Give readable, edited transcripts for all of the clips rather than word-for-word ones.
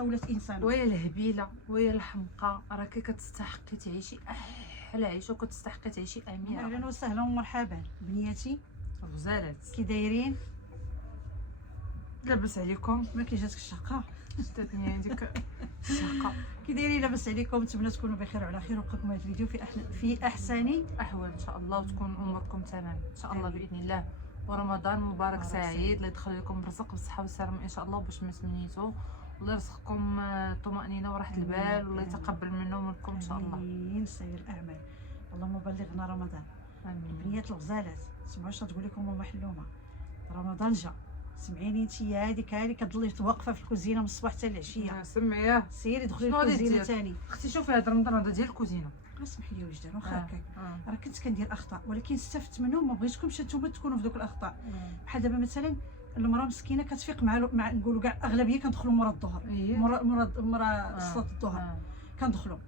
ولات انسانه. ويا الهبيله ويا الحمقى، راكي كتستحقي تعيشي احلى عيشه وكتستحقي تعيشي اميره. اهلا وسهلا ومرحبا بنياتي، غزالات كي دايرين؟ لاباس عليكم؟ ما كيجاتك الشقه؟ شتاتني هذيك الشقه. كي دايرين؟ لاباس عليكم؟ نتمنى تكونوا بخير وعلى خير، وبقاكم هذا الفيديو في احسن احوال ان شاء الله، وتكون اموركم تمام ان شاء الله باذن الله. ورمضان مبارك مبارك سعيد، الله يدخل لكم الرزق بالصحه والسلامه ان شاء الله، باش ما سميتو الله يرزقكم الطمانينه وراحه البال، والله يتقبل منا ومنكم ان شاء الله. امين. سير الاعمال، اللهم بلغنا رمضان. امين. بنيات الغزالات، سمعوا اش تقول لكم ام حلومه، رمضان جا. سمعيني انت هذيك اللي كتضلي واقفه في الكوزينه من الصباح حتى العشيه، سمعيه سيري دخلي شنو غادي الكوزينه دير؟ ثاني. اختي شوفي هذا رمضان هذا ديال الكوزينه. اسمحي لي وجدان واخا هكاك، راه كنت كندير اخطاء ولكن استفدت منهم، ما بغيتكمش نتوما تكونوا في دوك الاخطاء. بحال دابا مثلا المراه مسكينه كتفيق مع نقولوا كاع اغلبيه كندخلوا مورا الظهر، مورا صلاه الظهر كندخلوا.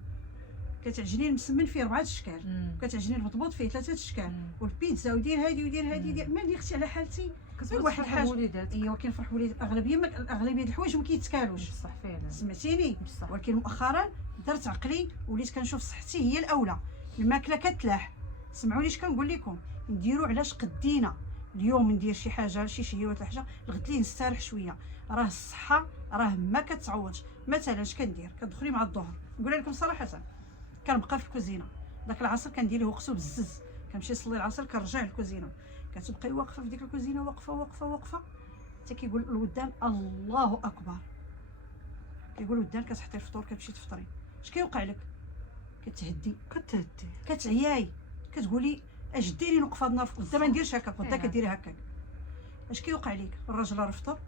كتعجبني المسمن فيه 4 اشكال، كتعجبني المضبوط فيه 3 اشكال، والبيتزا ودير هادي ودير هادي دير مالي اختي على حالتي. واحد الحاجه وليدات ايوا كينفرح وليدات، اغلبيه الحوايج ما كيتكالوش، بصح فعلا سمعتيني. بصح. ولكن مؤخرا درت عقلي، وليت كنشوف صحتي هي الاولى. الماكله كتلاح، سمعوني اش كنقول لكم، نديرو علاش قدينا. اليوم ندير شي حاجه شي شهيه ولا حاجه، الغد ليه نستريح شويه. راه الصحه راه ما كتعوضش. مثلا اش كندير؟ كتدخلي مع الظهر، نقول لكم صراحه، كنبقى في الكوزينه داك العصر كندير له وقته بزز، كنمشي نصلي العصر كنرجع للكوزينه، كتبقاي واقفه في ديك الكوزينه واقفه واقفه واقفه حتى كيقول الودان الله اكبر، كيقول الودان كتحطي الفطور كتمشي تفطري. اش كيوقع لك؟ كتهدي كتعياي، كتقولي اش ديري نوقف هاد النهار غدا ما نديرش هكاك، غدا كديري هكاك. اش كيوقع لك؟ الراجل راه فطر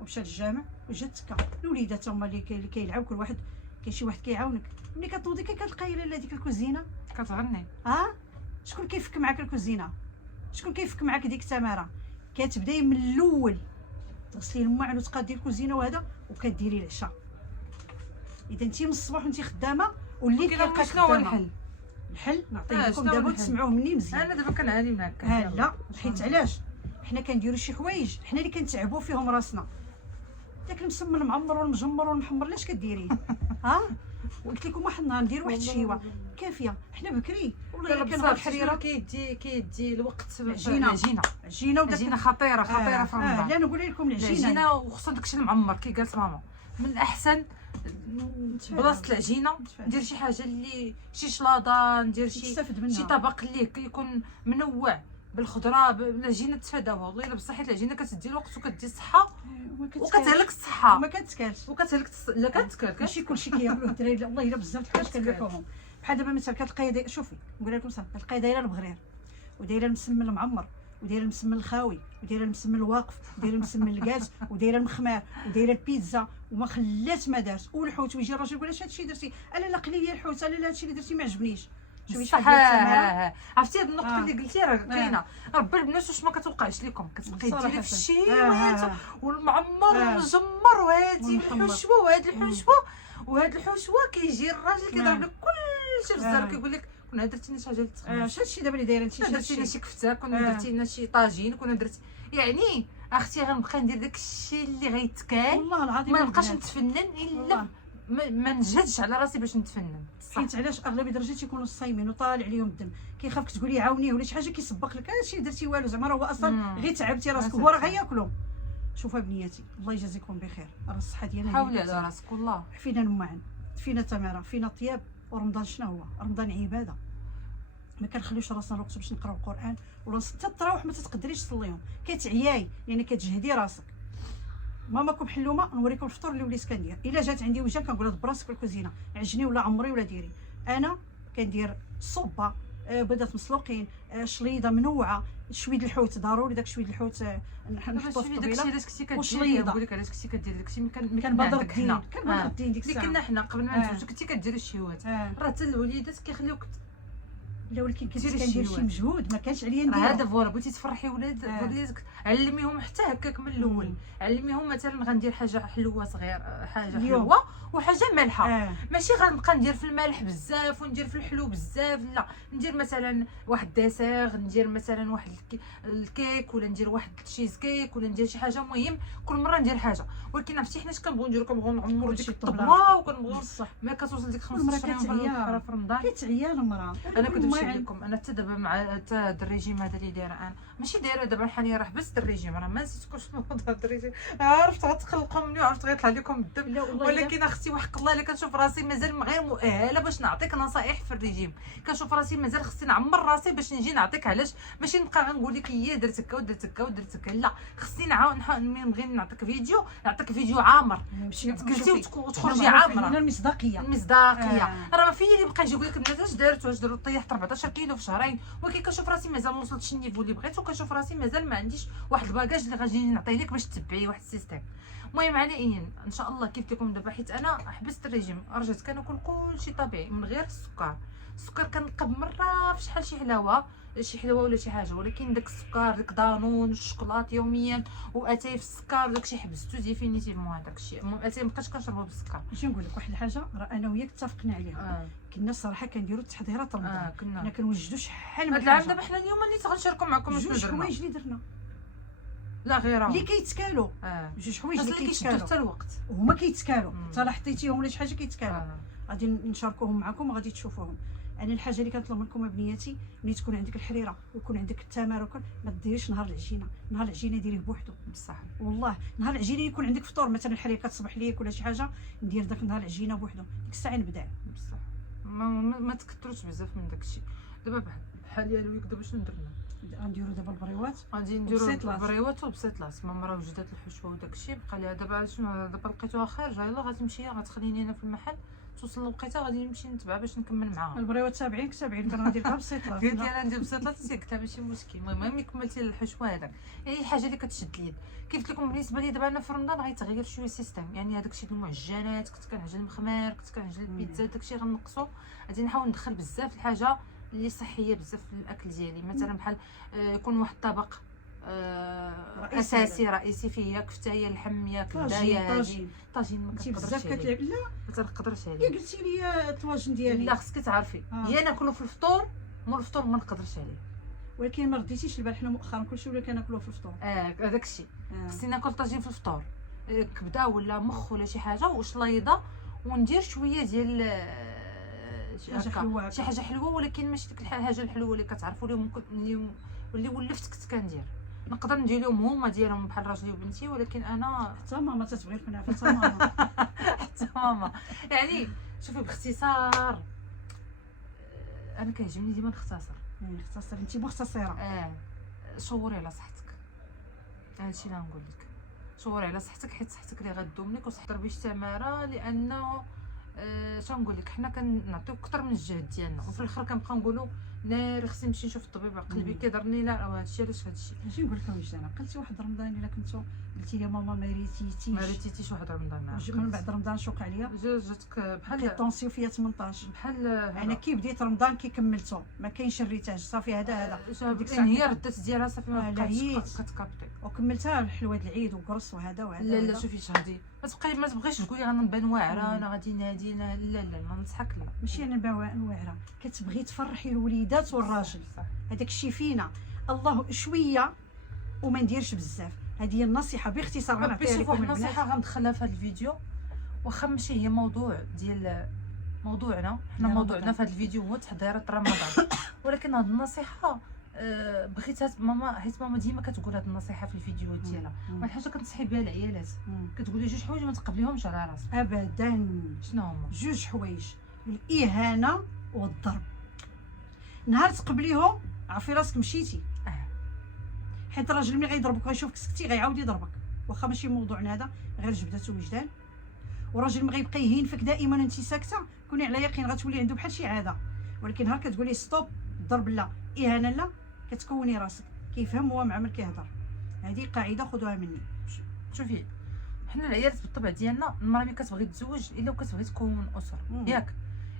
ومشى للجامع وجا تكا، الوليدات هما اللي كيلعبوا، كل واحد كاين شي واحد كيعاونك. ملي كتوضي كتلقاي لاله ديك الكوزينه كتغني. شكون كيفك معاك الكوزينه؟ شكون كيفك معاك ديك التماره؟ كتبداي من الاول تغسلي الماعن وتقادي الكوزينه وهذا وكديري العشاء. اذا انت من الصباح وانت خدامه والليل كيلقاك شنو هو خدامه. الحل نعطيه لكم دابا تسمعوه مني مزيان. انا دابا كنعاني من هكا. لا حيت علاش حنا كنديروا شي حوايج حنا اللي كنتعبوا فيهم راسنا. داك المسمن المعمر والمجمر والمحمر لاش كديريه؟ قلت لكم واحد النهار ندير واحد الشيوه كافيه. حنا بكري والله الا كان الحريره كيدي الوقت. العجينه العجينه خطيره في رمضان. لا نقول لكم العجينه وخصوصا داكشي المعمر كي قالت ماما من الاحسن بلاصه العجينه ندير شي حاجه اللي شي شلاضه، ندير شي طبق اللي كيكون منوع بالخضره بالعجينه تفاداوها. والله الا بصح حيت العجينه كتدي الوقت وكدي الصحه وكتهلك الصحه وما كتكالش وكتهلك لا كتكال. ماشي كلشي كياكلوه الدراري، والله الا بزاف الحوايج كنلوحوهم. بحال دابا مثلا كتلقاي شوفي نقول لكم صافي كتلقاي دايره البغرير ودايره المسمن المعمر ودايره المسمن الخاوي ودايره المسمن الواقف ودايره المسمن الكاز ودايره المخمار ودايره البيتزا وما خلات ما دارت. والحوت ويجي الراجل يقول اش هادشي درتي؟ لا قليل لي الحوت، لا هادشي اللي درتي ما عجبنيش. شوفي شحال ديال التماره. عرفتي هاد النقطه اللي قلتي راه كاينه. ربي البنات واش ما كتوقعش لكم كتبقاي ديري في الشيوات والمعمر والمجمر وهادي الحشوه وهاد الحشوه وهاد الحشوه كيجي الراجل كيضرب لك كلشي في الزهر كيقول لك كنا درتي لنا شي حاجه اش هادشي دابا اللي دايره انت؟ درتي لنا شي كفته، كنا درتي لنا شي طاجين، كنا درتي يعني اختي غنبقى ندير داكشي اللي غيتكال. والله العظيم ما نبقاش نتفنن الا ما نجهدش على راسي باش نتفنن. حيت علاش اغلبيه الرجال تيكونوا صايمين وطالع عليهم الدم، كيخافك تقولي عاونيه ولا شي حاجه كيسبق لك هادشي درتي والو، زعما راه هو اصلا غير تعبتي راسك هو راه غياكلوا. شوفوا بنياتي الله يجازيكم بخير، راه الصحه ديالنا حاولي على راسك والله. فينا المعن، فينا تماره، فينا طياب. ورمضان شنو هو؟ رمضان عباده، ما كنخليوش راسنا الوقت باش نقراو القران ولا حتى التراويح ما تقدريش تصليهم، كتعياي لان كتجهدي راسك. ماماكم حلومه نوريكم الفطور اللي وليت كندير. الا جات عندي وجه كنقول لها براسك في الكوزينه عجني ولا عمري ولا ديري. انا كندير صوبه، بيضات مسلوقين، شليضه منوعه، شويه الحوت ضروري، داك شويه الحوت نحطوه في الطبيله وشليضه. نقول لك علاش كنتي كديري داكشي ملي كنبادر الدين ديك الساعه اللي كنا حنا قبل ما نتزوجوا كنتي كديري الشهوات. راه حتى الوليدات كيخليوك لا ولكن كنت كندير شي مجهود ما كانش عليا ندير. هذا فوالا بغيتي تفرحي ولادك علميهم حتى هكاك من الاول. علميهم مثلا غندير حاجه حلوه صغير، حاجه حلوه وحاجه مالحه ماشي غنبقى ندير في المالح بزاف وندير في الحلو بزاف، لا ندير مثلا واحد ديسير، ندير مثلا واحد الكيك ولا ندير واحد التشيز كيك ولا ندير شي حاجه. مهم كل مره ندير حاجه، ولكن عرفتي حنا اش كنبغيو نديرو، كنبغيو نعمرو ديك الطبله وكنبغيو ما كتوصل ديك 15 يوم في رمضان كتعيا المراه. انا كنت نمشي لكم انا حتى دابا مع هذا الريجيم هذا اللي دايره انا ماشي دايره دابا الحاليا، راه حبست الريجيم، راه ما نسيتكمش موضوع الريجيم، عرفت غتقلقوا مني وعرفت غيطلع لكم الدم، ولكن اختي وحق الله الا كنشوف راسي مازال غير مؤهله باش نعطيك نصائح في الريجيم، كنشوف راسي مازال خصني نعمر راسي باش نجي نعطيك. علاش ماشي نبقى غنقول لك هي درت هكا ودرت هكا ودرت هكا، لا خصني نبغي نعطيك فيديو عامر باش تكلتي وتخرجي عامره. المصداقيه راه ما في اللي بقى يجي يقول لك البنات اش درت طيحت 14 كيلو في شهرين، ولكن كنشوف راسي مازال ما وصلتش النيفو اللي بغيت، وكنشوف راسي مازال ما عنديش واحد الباكاج اللي غادي نعطيه لك باش تتبعي واحد السيستيم. المهم على ان شاء الله كيف لكم دابا، حيت انا حبست الريجيم رجعت كناكل كلشي طبيعي من غير السكر كنقب مره في شحال شي حلوه ولا شي حاجه، ولكن داك السكر داك دانون الشوكولات يوميا واتاي في السكر داكشي حبستو ديفينيتيفمون. هذاك الشيء المهم اتاي مابقيتش كنشربو بالسكر. باش نقول لك واحد الحاجه، راه انا وياك اتفقنا عليها. كنا الصراحه كنديروا التحضيرات رمضان، كنا كنوجدوا شحال من هاد العام. دابا حنا اليوم اللي غنشاركوا معكم جوج حوايج اللي درنا، لا غير اللي كيتكالوا جوج حوايج اللي كيتكالوا حتى الوقت هما كيتكالوا، حتى لا حطيتيهم ولا شي حاجه كيتكالوا. غادي نشاركوهم معكم وغادي تشوفوهم. انا الحاجه اللي كنطلب منكم ابنياتي، ملي تكون عندك الحريره ويكون عندك التمر وكل، ما ديريش نهار العجينه. نهار العجينه ديريه بوحدو بصح والله. نهار العجينه يكون عندك فطور مثلا الحريره كتصبح ليك ولا شي حاجه، ندير داك نهار العجينه بوحدو، ديك الساعه نبدا. بصح ما تكثروش بزاف من داكشي. دابا بحال يا لويك دابا شنو درنا؟ غنديرو دابا البريوات، غادي نديرو البريوات وبسيطلاص. ماما راه وجدات الحشوه وداكشي بقى ليها دابا شنو. دابا لقيتوها خارجه، يلاه غتمشي غتخليني انا في المحل، توصل لقيتها غادي نمشي نتبع باش نكمل معاها. البريوات 70 كنغادي نديرها بسيطلاص. قلت لها ندير بسيطلاص، قلتها ماشي مشكل. المهم ملي كملتي الحشوه هذاك، هي الحاجه اللي كتشد اليد. كيف قلت لكم بالنسبه لي دابا انا في رمضان غيتغير شويه السيستم، يعني هذاك الشيء المعجنات كنت كنعجن المخمار، كنت كنعجن البيتزا، داك الشيء غنقصو. غادي نحاول ندخل بزاف الحاجه اللي صحيه بزاف في الاكل ديالي، مثلا بحال يكون واحد الطبق اساسي رئيسي فيه كفتايه اللحم يا كبدايه هادي طاجين. ما كنقدرش بزاف كتلعب لا ما تنقدرش عليه. يا قلتي لي الطواجن ديالي لا خصك تعرفي يا ناكلو في الفطور، مور الفطور ما نقدرش عليه. ولكن ما رديتيش البال، حنا مؤخرا كلشي ولا كناكلوه في الفطور. هذاك الشيء خصني ناكل طاجين في الفطور، كبده ولا مخ ولا شي حاجه وشليضه، وندير شويه ديال شي حاجه حلوه، ولكن ماشي ديك الحاجه الحلوه اللي كتعرفوا لهم اللي ولفت كنت كندير. نقدر ندير لهم هما ديالهم بحال راجلي وبنتي، ولكن انا حتى ماما تتبغي الكنافه، حتى ماما حتى ماما. يعني شوفي باختصار انا كيعجبني ديما نختصر. نختصر انت مختصره. شوري على صحتك، هادشي اللي غنقول لك. شوري على صحتك حيت صحتك اللي غدوم لك، وصحه ضربيش تماره، لانه نقول لك حنا كنعطيو اكثر من الجهد ديالنا، وفي الاخر كنبقى نقولوا ناري خصني نمشي نشوف الطبيب، قلبي كيضرني. لا هادشي علاش هادشي ماشي نقول لكم وجدانا. قلتي واحد رمضان الا كنتو قلتي لي ماما ما ريتيتيش واحد رمضان، من بعد رمضان شوق عليا جاتك بحال الطونسيون فيا 18 بحال انا كي بديت رمضان كي كملتو ما كاينش الريتاج صافي. هذا ديك هي ردات ديالها صافي ما بقاتش كتكابتي، وكملتها الحلوى العيد وقرص وهذا لا شوفي شهدي ما تبغيش تقولي غنبان واعره انا غادي نادي. لا ما نصحك، لا ماشي انا نبان واعره، كتبغي تفرحي الوليدات والراجل. هذاك الشيء فينا الله شويه وما نديرش بزاف. هذه هي النصيحه باختصار غنعطيها لكم. النصيحه غندخلها في هذا الفيديو، واخا ماشي هي موضوع ديال موضوعنا حنا. موضوعنا في هذا الفيديو هو تحضيرات رمضان، ولكن هذه النصيحه بغيتها ماما، حيت ماما ديما كتقول هذه النصيحه في الفيديوهات ديالها. واحد الحاجه كنصحي بها العيالات، كتقولي جوج حوايج ما تقبليهمش على راسك ابدا. شنو هما جوج حوايج؟ الاهانه والضرب. نهار تقبليهم عرفي راسك مشيتي. حيت الراجل ملي غيضربك غيشوفك سكتي غيعاود يضربك، واخا ماشي موضوعنا هذا، غير جبدته وجدان. والراجل ملي غيبقى يهين فيك دائما وانت ساكته، كوني على يقين غتولي عنده بحال شي عاده. ولكن نهار كتقولي ستوب، الضرب لا، اهانه لا، كتكوني راسك كيفهم هو مع من كيهضر. هذه قاعده خذوها مني. شوفي حنا العيالات بالطبع ديالنا، المراه ملي كتبغي تزوج الا وكتبغي تكون اسره ياك،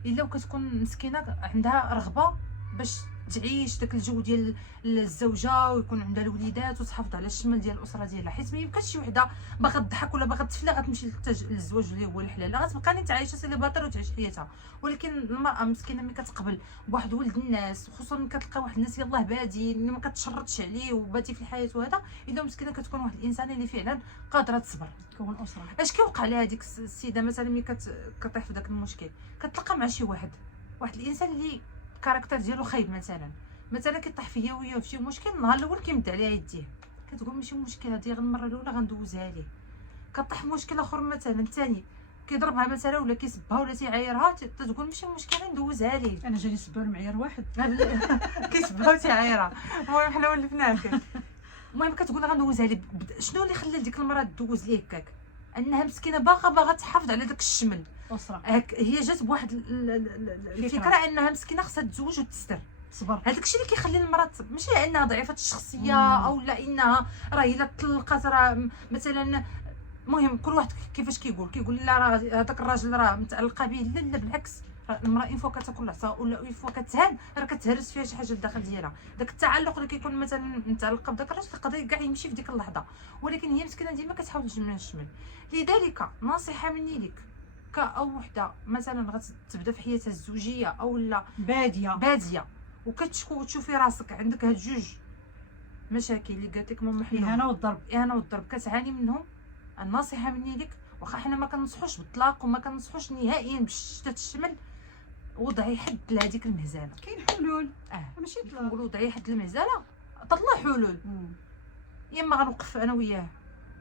الا وكتكون مسكينه عندها رغبه باش تعيش داك الجو ديال الزوجه ويكون عندها الوليدات وتحافظ على الشمل ديال الاسره ديالها، حيت ما يمكنش شي وحده باغا تضحك ولا باغا تفلا غتمشي للزواج اللي هو الحلال، غتبقى نيت عايشه سيليباتير وتعيش حياتها. ولكن المراه مسكينه ملي كتقبل بواحد ولد الناس، خصوصا ملي كتلقى واحد الناس يلاه بادي اللي ما كتشرطش عليه وبادي في الحياه وهذا، الا مسكينه كتكون واحد الانسانه اللي فعلا قادره تصبر تكون اسره. اش كيوقع لها هذيك السيده مثلا ملي كطيح في داك المشكل، كتلقى مع شي واحد الانسان اللي الكاركتر ديالو خايب، مثلا كيطيح فيا وياه في شي مشكل، النهار الاول كيمد عليها يديه، كتقول ماشي مشكل هذه غير المره الاولى غندوزها ليه. كطيح مشكل اخر مثلا الثاني كيضربها مثلا ولا كيسبها ولا تيعايرها، تتقول ماشي مشكل ندوزها ليه. انا جاني سبه معيار واحد كيسبها وتيعايرها. المهم حنا ولفنا هكا. المهم كتقول غندوزها ليه. شنو اللي خلى ديك المراه دوز ليه هكاك؟ انها مسكينه باغا تحافظ على داك الشمل. هي جات بواحد الفكره انها مسكينه خصها تزوج وتستر. صبر. هذاك الشيء اللي كيخلي المراه ماشي لانها ضعيفه الشخصيه او لانها راه الا طلقات راه مثلا. المهم كل واحد كيفاش كيقول لا راه هذاك الراجل راه متعلقه به. لا بالعكس، المراه اين فوا كتاكل العصا ولا اين فوا كتهان راه كتهرس فيها شي حاجه لداخل ديالها. داك التعلق اللي كيكون مثلا متعلقه بداك الراجل يقدر كاع يمشي في ديك اللحظه، ولكن هي مسكينه ديما كتحاول تجمع الشمل. لذلك نصيحه مني لك كأو وحده مثلا غتبدا في حياتها الزوجيه او لا باديه وتشوفي راسك عندك هاد جوج مشاكل اللي قالت لك ماما حلوه الاهانه والضرب كتعاني منهم، النصيحه مني لك واخا حنا ما كننصحوش بالطلاق وما كننصحوش نهائيا بشتات الشمل، وضعي حد لهذيك المهزله. كاين حلول ماشي نقولوا وضعي حد المهزله، طلع حلول. يا اما غنوقف انا وياه،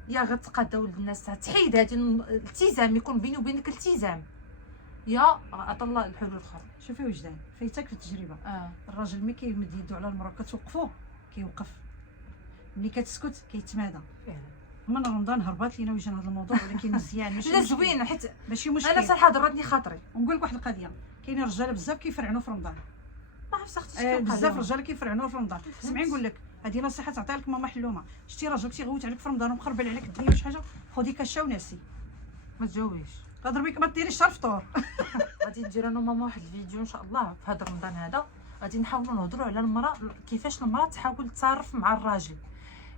يا غتقاد ولد الناس تحيد هذه الالتزام، يكون بيني وبينك التزام، يا اطلع الحلول الاخرى. شوفي وجدان فايتك في التجربه. الراجل ملي كيمد يدو على المراه كتوقفوه كيوقف، ملي كتسكت كيتمادى. من رمضان هربات لينا وجهنا هذا الموضوع، ولكن مزيان ماشي لا زوين حيت ماشي مشكل. انا صراحه ضرتني خاطري. ونقول لك واحد القضيه، كاينين رجاله بزاف كيفرعنوا في رمضان. ما عرفتش اختي بزاف رجاله كيفرعنوا في رمضان. سمعي نقول لك هذه نصيحه تعطيها لك ماما حلومه. شتي راجل تيغوت عليك في رمضان ومخربل عليك الدنيا وشي حاجه، خذي كاشه وناسي ما تجاوبيش. تهضر بك ما ديريش حتى الفطور. غادي ندير انا وماما واحد الفيديو ان شاء الله في هذا رمضان هذا، غادي نحاولوا نهضروا على المراه كيفاش المراه تحاول تتصرف مع الراجل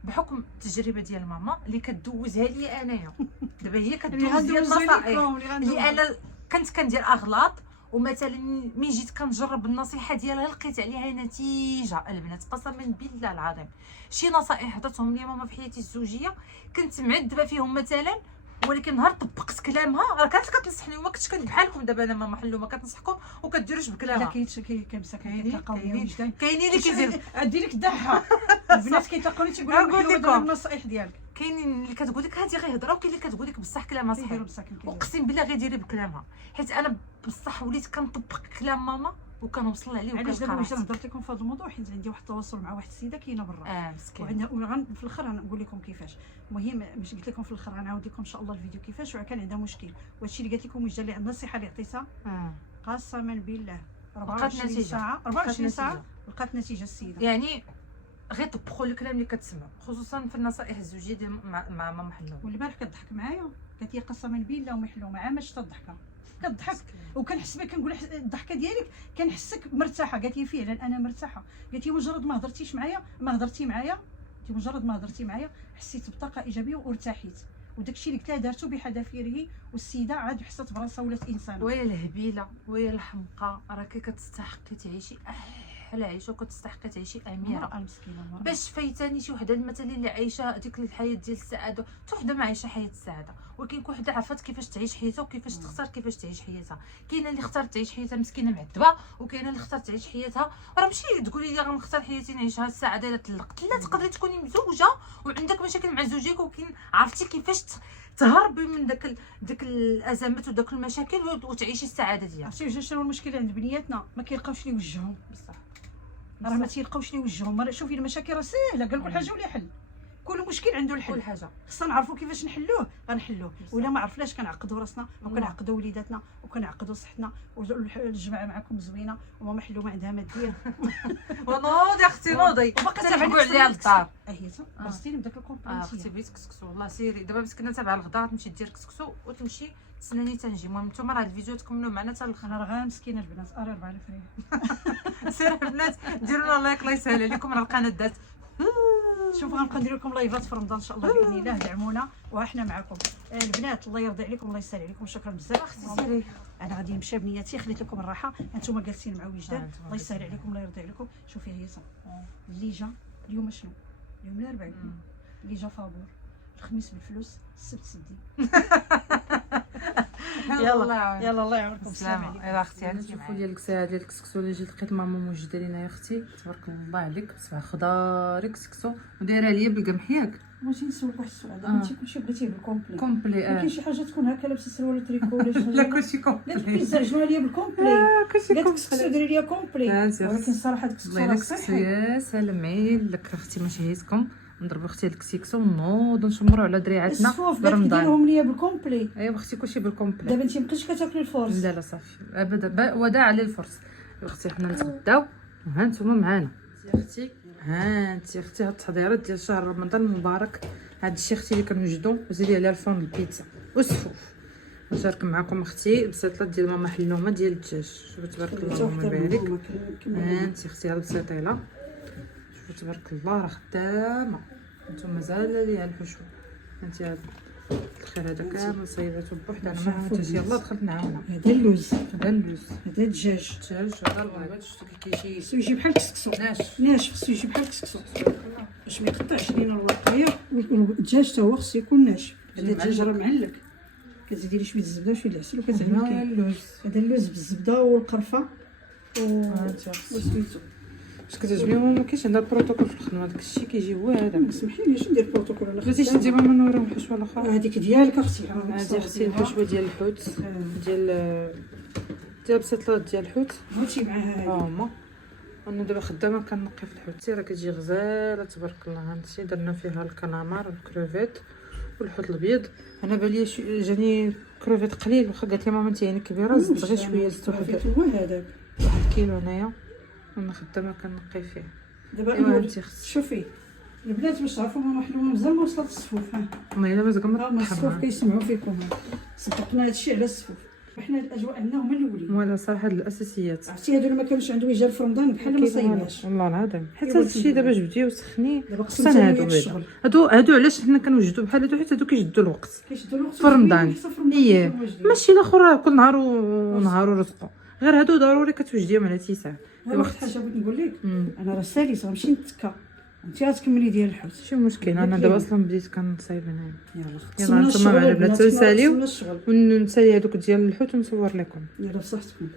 بحكم التجربه ديال ماما اللي كدوزها لي انايا. دابا هي كدوز ديال النصائح اللي انا كنت كندير اغلاط، ومثلا ملي جيت كنجرب النصيحه ديالها لقيت عليها نتيجه. البنات قسما بالله العظيم شي نصائح عطاتهم لي ماما في حياتي الزوجيه كنت معذبه فيهم مثلا، ولكن نهار طبقت كلامها راه كانت كتنصحني وما كنتش كندير بحالكم. دابا انا ماما حلومه كتنصحكم وكديروش بكلامها. لا كيمسك كيتلاقاو كاينين اللي كيدير ادي لك الضحى. البنات كيتلاقاوني تيقولوا لك النصائح ديالك. كاينين اللي كتقول لك هذه غير هضره، وكاين اللي كتقول لك بصح كلامها صحيح. اقسم بالله غير ديري بكلامها، حيت انا بصح وليت كنطبق كلام ماما وكنوصل عليه. علاش دابا واش هضرت لكم في هذا الموضوع؟ حيت عندي واحد التواصل مع واحد السيده كاينه برا مسكينه، وعندها في الاخر غنقول لكم كيفاش. المهم مش قلت لكم في الاخر غنعاود لكم ان شاء الله الفيديو كيفاش. وكان عندها مشكل وهادشي اللي قالت لكم وجد لي النصيحه اللي عطيتها قسما بالله 24 ساعه لقات نتيجه السيده. يعني غير طبقوا الكلام اللي كتسمع، خصوصا في النصائح الزوجيه ديال مع ماما حلومه. والبارح كتضحك معايا قالت لي قسما بالله امي حلومه عامه شتا الضحكه كتضحك وكنحس بك كنقول الضحكه ديالك كنحسك مرتاحه. قالت لي فعلا انا مرتاحه. قالت لي مجرد ما هضرتي معايا حسيت بطاقه ايجابيه وارتحيت، وداكشي اللي قلت لها دارته بحذافيره، والسيده عاد حست براسها ولات انسانه. ويا الهبيله ويا الحمقى، راكي كتستحقي تعيشي احلى عيشه وكتستحقي تعيشي اميره. المسكينه باش فايتاني شي وحده مثلا اللي عايشه ديك الحياه ديال السعاده. حتى وحده ما عايشه حياه السعاده، ولكن كل وحده عرفت كيفاش تعيش حياتها وكيفاش تختار كيفاش تعيش حياتها. كاينه اللي اختارت تعيش حياتها مسكينه معذبه، وكاينه اللي اختارت تعيش حياتها راه ماشي تقولي لي غنختار حياتي نعيشها السعاده الا طلقت. لا، تقدري تكوني مزوجه وعندك مشاكل مع زوجك، وكاين عرفتي كيفاش تهربي من داك الازمات وداك المشاكل وتعيشي السعاده ديالك. عرفتي شنو المشكله عند بنياتنا؟ ما كيلقاوش لي وجههم. بصح راه ما تيلقاوش لي وجههم. شوفي المشاكل راه ساهله، قال كل حاجه ولها حل. كل مشكل عنده الحل. كل حاجه خصنا نعرفوا كيفاش نحلوه غنحلوه، ولا ما عرفناش كنعقدوا راسنا وكنعقدوا وليداتنا وكنعقدوا صحتنا. والجماعه معكم زوينه وماما حلومه عندها ما دير. ونوضي اختي نوضي وباقي تابعوا عليها للدار. هي برستيني بداك الكومبلينت. اختي بغيت كسكسو والله سيري. دابا مسكينه تابعه الغدا غتمشي دير كسكسو وتمشي تسناني تنجي. المهم نتوما راه الفيديو تكملوا معنا حتى الاخر. انا راه مسكينه البنات 4 الفريق. سير البنات ديروا لنا لايك، الله يسهل عليكم، راه القناه دات. شوفوا غنبقى ندير لكم لايفات في رمضان ان شاء الله باذن الله، دعمونا وحنا معكم. البنات الله يرضي عليكم، الله يسهل عليكم، شكرا بزاف. اختي انا غادي نمشي بنياتي، خليت لكم الراحه، انتم جالسين مع وجدان. الله يسهل عليكم، الله يرضي عليكم. شوفي هي اللي جا اليوم شنو؟ اليوم الاربعاء، اللي جا فابور، الخميس بالفلوس، السبت سدي. يلا الله يعاونكم. السلام عليكم. يلا اختي هانتي شوفوا لي الكساعه ديال الكسكسو اللي جيت لقيت ماما موجده لينا يا اختي، تبارك الله عليك، بصبع خضار كسكسو ودايره ليا بالقمح ياك. بغيتي نسولك واحد السؤال، انت كلشي بغيتيه بالكومبلي؟ كومبلي كاين شي حاجه تكون هكا لابسه سروال وتريكو ولا شي حاجه؟ لا كلشي لا كومبلي. تبيزا جنوا ليا بالكومبلي. كلشي قالت كومبلي. الكسكسو ديري ليا كومبلي، ولكن الصراحه داك الكسكسو راه صحي. يا سلام عيلك اختي، ما شهيتكم نضربوا اختي الكسكسو ونوضوا نشمروا على دريعاتنا الصفوف قالت ديرهم ليا بالكومبلي. ايوا اختي كلشي بالكومبلي. دابا انت مابقيتش كتاكلي الفرص؟ لا صافي ابدا، وداع للفرص اختي. حنا نتغداو وها نتوما معانا يا اختي. ها انت اختي هاد التحضيرات ديال شهر رمضان المبارك، هاد الشيء اختي اللي كنوجدو، وزيدي عليها الفون البيتزا والسفوف. نشارك معكم اختي البسيطات ديال ماما حلومه ديال الدجاج. شوفوا تبارك الله اللهم بارك. ها انت اختي هاد البسيطيله، شوفوا تبارك الله راه خدامه. نتوما مازال ليها الحشوه. انت هذا الخير هذا كامل صايباتو بوحدها، انا ما فهمتش. يلاه دخلت نعاونها. هذا اللوز، هذا اللوز، هذا الدجاج. هذا البيض. شفتو كيجي خصو يجي بحال الكسكسو ناشف، خصو يجي بحال الكسكسو باش ما يقطعش لينا الواقيه. والدجاج حتى هو خصو يكون ناشف. هذا الدجاج راه معلك، كتزيدي ليه شويه الزبده وشويه العسل وكتعملي اللوز. هذا اللوز بالزبده والقرفه وسميتو. باش كتعجبني ماما كاينش عندها البروتوكول في الخدمه، داك الشيء كيجي هو هذا. سمحي لي اش ندير بروتوكول انا؟ بغيتيش تدي ماما نوريهم الحشوه الاخرى؟ هذيك ديالك اختي. هذه اختي الحشوه ديال الحوت، ديال بسيطلات ديال الحوت. بغيتي معاها هما انا دابا خدامه كنقي في الحوت، راه كتجي غزاله تبارك الله. هانتي درنا فيها الكالامار والكروفيت والحوت الابيض. انا بالي جاني كروفيت قليل، واخا قالت لي ماما انت يعني كبيره زدت غير شويه، زدت هو هذاك 1 كيلو هنايا. انا خدامه كنقي فيه. دابا ايوا انت اختي شوفي البنات باش تعرفوا ماما حلوه مازال ما وصلت الصفوف. والله الا مازال ما الصفوف كيسمعوا فيكم، صدقنا هادشي على الصفوف. حنا الاجواء عندنا هما الاولين. ولا صراحه هاد الاساسيات. عرفتي هادو اللي ما كانوش عنده وجال في رمضان بحال ما صايباش والله العظيم. حيت هاد الشيء دابا جبديه وسخني دابا خصنا هادو علاش حنا كنوجدوا بحال هادو، حيت هادو كيجدوا الوقت كيشدوا الوقت في رمضان. ماشي الاخر كل نهار ونهار ورزقو، غير هادو ضروري كتوجديهم على تيساع. واحد الحاجه بغيت نقول لك، انا راه ساليت غنمشي نتكا، انت غتكملي ديال الحوت. ماشي مشكل، انا دابا اصلا بديت كنصايب هنايا. يلا نتوما معنا البنات، نساليو ونسالي هادوك ديال الحوت ونصور لكم. يلا بصحتكم.